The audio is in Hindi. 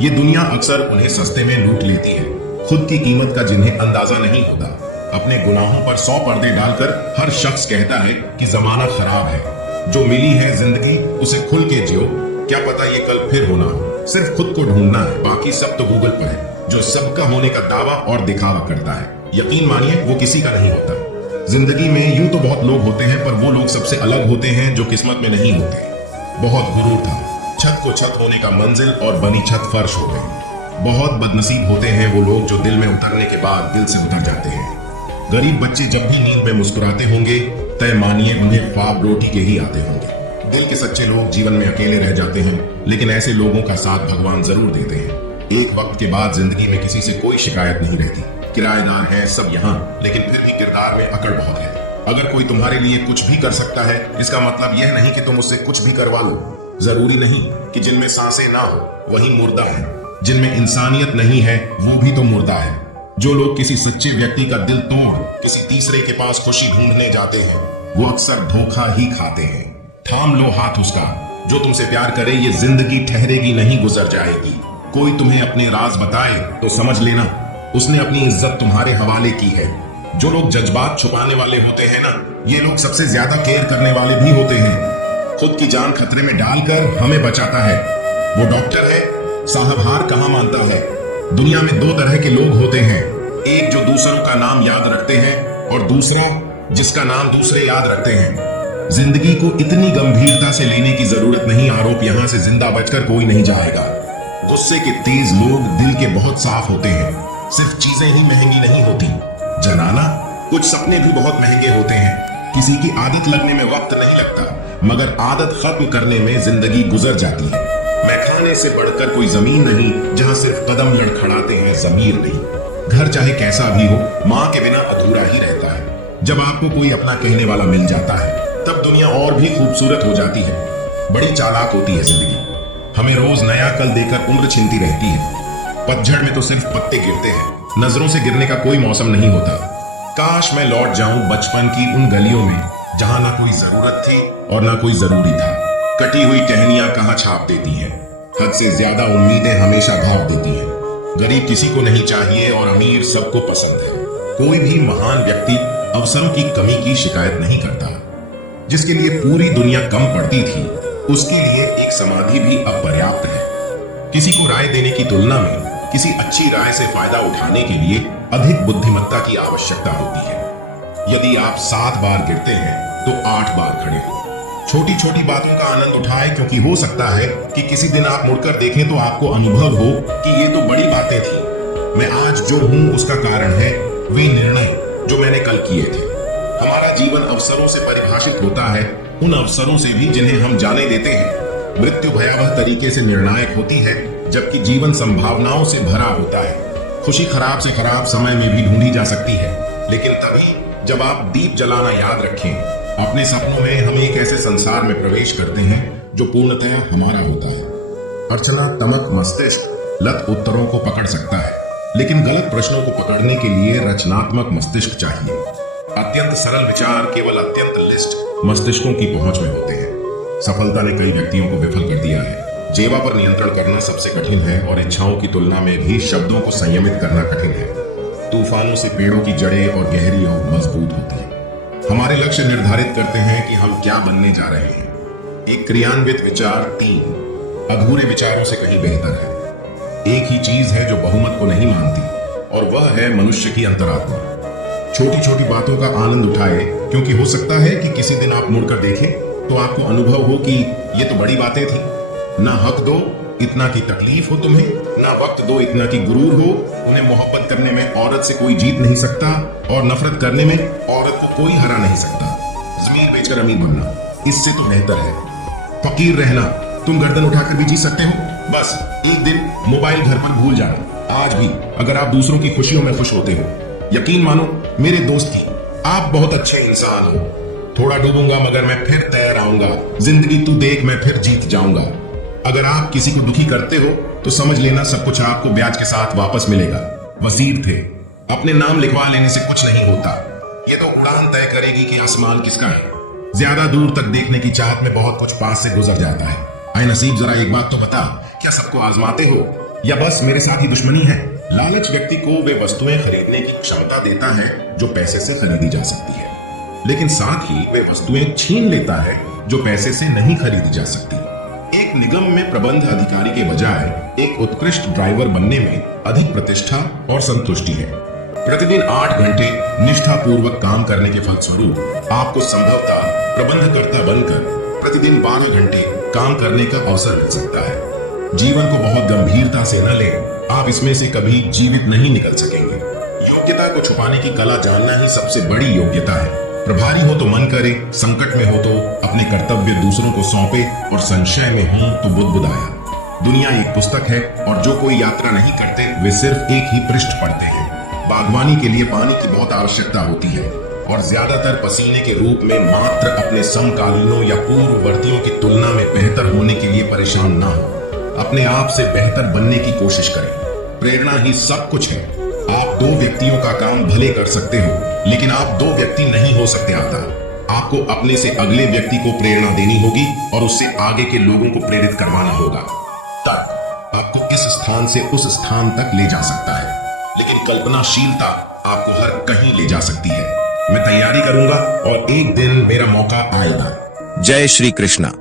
ये दुनिया अक्सर उन्हें सस्ते में लूट लेती है, खुद की कीमत का जिन्हें अंदाजा नहीं होता। अपने गुनाहों पर 100 पर्दे डालकर हर शख्स कहता है कि जमाना खराब है। जो मिली है जिंदगी उसे खुल के जियो, क्या पता ये कल फिर होना हो। सिर्फ खुद को ढूंढना है, बाकी सब तो गूगल पर है। जो सबका होने का दावा और दिखावा करता है, यकीन मानिए वो किसी का नहीं होता। जिंदगी में यूं तो बहुत लोग होते हैं, पर वो लोग सबसे अलग होते हैं जो किस्मत में नहीं होते। बहुत गुरूर था, छत को छत होने का मंजिल और बनी छत फर्श हो गई। बहुत बदनसीब होते हैं वो लोग जो दिल में उतरने के बाद दिल से उतर जाते हैं। गरीब बच्चे जब भी नींद में मुस्कुराते होंगे, तय मानिए उन्हें ख्वाब रोटी के ही आते होंगे। दिल के सच्चे लोग जीवन में अकेले रह जाते हैं, लेकिन ऐसे लोगों का साथ भगवान जरूर देते हैं। एक वक्त के बाद जिंदगी में किसी से कोई शिकायत नहीं रहती। किराएदार हैं सब यहाँ, लेकिन फिर भी किरदार में अकड़ बहुत है। अगर कोई तुम्हारे लिए कुछ भी कर सकता है, इसका मतलब यह नहीं कि तुम उससे कुछ भी करवा लो। जरूरी नहीं कि जिनमें सांसें ना हो वही मुर्दा है, जिनमें इंसानियत नहीं है वो भी तो मुर्दा है। जो लोग किसी सच्चे व्यक्ति का दिल तोड़ किसी तीसरे के पास खुशी ढूंढने जाते हैं, वो अक्सर धोखा ही खाते हैं। थाम लो हाथ उसका जो तुमसे प्यार करे, ये जिंदगी ठहरेगी नहीं, गुजर जाएगी। कोई तुम्हें अपने राज बताए तो समझ लेना उसने अपनी इज्जत तुम्हारे हवाले की है। जो लोग जज्बात छुपाने वाले होते हैं ना, ये लोग सबसे ज्यादा केयर करने वाले भी होते हैं। खुद की जान खतरे में डालकर हमें बचाता है। वो डॉक्टर है, साहब हार कहाँ मानता है। दुनिया में दो तरह के लोग होते हैं, एक जो दूसरों का नाम याद रखते हैं और दूसरा जिसका नाम दूसरे याद रखते हैं। जिंदगी को इतनी गंभीरता से लेने की जरूरत नहीं। आरोप यहाँ से जिंदा बचकर कोई नहीं जाएगा। गुस्से के तेज लोग दिल के बहुत साफ होते हैं। सिर्फ चीजें ही महंगी नहीं होती, जनाना कुछ सपने भी बहुत महंगे होते हैं। किसी की आदत लगने में वक्त नहीं लगता, मगर आदत खत्म करने में जिंदगी गुजर जाती है। मैखाने से बढ़कर कोई जमीन नहीं जहां सिर्फ कदम लड़खड़ाते हैं, जमीर नहीं। घर चाहे कैसा भी हो, माँ के बिना अधूरा ही रहता है। जब आपको कोई अपना कहने वाला मिल जाता है, तब दुनिया और भी खूबसूरत हो जाती है। बड़ी चालाक होती है जिंदगी, हमें रोज नया कल देकर उम्र छीनती रहती है। पतझड़ में तो सिर्फ पत्ते गिरते हैं, नजरों से गिरने का कोई मौसम नहीं होता। काश मैं लौट जाऊं बचपन की उन गलियों में, जहां ना कोई जरूरत थी और ना कोई जरूरी था। कटी हुई टहनियां कहां छाप देती हैं, हद से ज्यादा उम्मीदें हमेशा भाग देती हैं। गरीब किसी को नहीं चाहिए और अमीर सबको पसंद है। कोई भी महान व्यक्ति अवसरों की कमी की शिकायत नहीं करता। जिसके लिए पूरी दुनिया कम पड़ती थी, उसके लिए एक समाधि भी अब पर्याप्त है। किसी को राय देने की तुलना में किसी अच्छी राय से फायदा उठाने के लिए अधिक बुद्धिमत्ता की आवश्यकता होती है। यदि आप 7 बार गिरते हैं तो 8 बार खड़े हो। छोटी छोटी बातों का आनंद उठाएं, क्योंकि हो सकता है कि किसी दिन आप मुड़कर देखें तो आपको अनुभव हो कि ये तो बड़ी बातें थी। मैं आज जो हूं उसका कारण है वे निर्णय जो मैंने कल किए थे। हमारा जीवन अवसरों से परिभाषित होता है, उन अवसरों से भी जिन्हें हम जाने देते हैं। मृत्यु भयावह तरीके से निर्णायक होती है, जबकि जीवन संभावनाओं से भरा होता है। खुशी खराब से खराब समय में भी ढूंढी जा सकती है, लेकिन तभी जब आप दीप जलाना याद रखें। अपने सपनों में हम एक ऐसे संसार में प्रवेश करते हैं जो पूर्णतया हमारा होता है। अर्चना तमक मस्तिष्क लत उत्तरों को पकड़ सकता है, लेकिन गलत प्रश्नों को पकड़ने के लिए रचनात्मक मस्तिष्क चाहिए। अत्यंत सरल विचार केवल अत्यंत लिस्ट मस्तिष्कों की पहुंच में होते हैं। सफलता ने कई व्यक्तियों को विफल कर दिया है। जेवा पर नियंत्रण करना सबसे कठिन है और इच्छाओं की तुलना में भी शब्दों को संयमित करना कठिन है। तूफानों से पेड़ों की जड़ें और गहरी और मजबूत होती हैं। हमारे लक्ष्य निर्धारित करते हैं कि हम क्या बनने जा रहे हैं। एक क्रियान्वित विचार 3 अधूरे विचारों से कहीं बेहतर है। एक ही चीज है जो बहुमत को नहीं मानती, और वह है मनुष्य की अंतरात्मा। छोटी छोटी बातों का आनंद उठाए, क्योंकि हो सकता है कि किसी दिन आप मुड़कर देखें तो आपको अनुभव हो कि ये तो बड़ी बातें थी। ना हक दो इतना की तकलीफ हो तुम्हें, ना वक्त दो इतना की गुरूर हो। उन्हें मोहब्बत करने में औरत से कोई जीत नहीं सकता, और नफरत करने में औरत को कोई हरा नहीं सकता। जमीन बेचकर अमीर बनना इससे तो बेहतर है। फकीर रहना तुम गर्दन उठाकर भी जी सकते हो। बस एक दिन मोबाइल घर पर भूल जाना। आज भी अगर आप दूसरों की खुशियों में खुश होते हो, यकीन मानो मेरे दोस्त की आप बहुत अच्छे इंसान हो। थोड़ा डूबूंगा मगर मैं फिर तैर आऊंगा। जिंदगी तू देख मैं फिर जीत जाऊंगा। अगर आप किसी को दुखी करते हो तो समझ लेना सब कुछ आपको ब्याज के साथ वापस मिलेगा। वजीर थे, अपने नाम लिखवा लेने से कुछ नहीं होता। ये तो उड़ान तय करेगी कि आसमान किसका है। ज्यादा दूर तक देखने की चाहत में बहुत कुछ पास से गुजर जाता है। आए नसीब जरा एक बात तो बता, क्या सबको आजमाते हो? या बस मेरे साथ ही दुश्मनी है? लालच व्यक्ति को वे वस्तुएं खरीदने की क्षमता देता है जो पैसे से खरीदी जा सकती है, लेकिन साथ ही वे वस्तुएं छीन लेता है जो पैसे से नहीं खरीदी जा सकती। एक निगम में प्रबंध अधिकारी के बजाय एक उत्कृष्ट ड्राइवर बनने में अधिक प्रतिष्ठा और संतुष्टि है। प्रतिदिन 8 घंटे निष्ठापूर्वक काम करने के फलस्वरूप आपको संभवतः प्रबंधकर्ता बनकर प्रतिदिन 12 घंटे काम करने का अवसर मिल सकता है। जीवन को बहुत गंभीरता से न लें, आप इसमें से कभी जीवित नहीं निकल सकेंगे। योग्यता को छुपाने की कला जानना ही सबसे बड़ी योग्यता है। प्रभारी हो तो मन करे, संकट में हो तो अपने कर्तव्य दूसरों को सौंपे और संशय में हो तो बुदबुदाया। दुनिया एक पुस्तक है और जो कोई यात्रा नहीं करते वे सिर्फ एक ही पृष्ठ पढ़ते हैं। बागवानी के लिए पानी की बहुत आवश्यकता होती है और ज्यादातर पसीने के रूप में मात्र अपने समकालीनों या पूर्ववर्तियों की तुलना में बेहतर होने के लिए परेशान ना हो। अपने आप से बेहतर बनने की कोशिश करें। प्रेरणा ही सब कुछ है। आप 2 व्यक्तियों का काम भले कर सकते हो, लेकिन आप 2 व्यक्ति नहीं हो सकते। आपको अपने से अगले व्यक्ति को प्रेरणा देनी होगी और उससे आगे के लोगों को प्रेरित करवाना होगा। तर्क आपको इस स्थान से उस स्थान तक ले जा सकता है, लेकिन कल्पनाशीलता आपको हर कहीं ले जा सकती है। मैं तैयारी करूंगा और एक दिन मेरा मौका आएगा। जय श्री कृष्णा।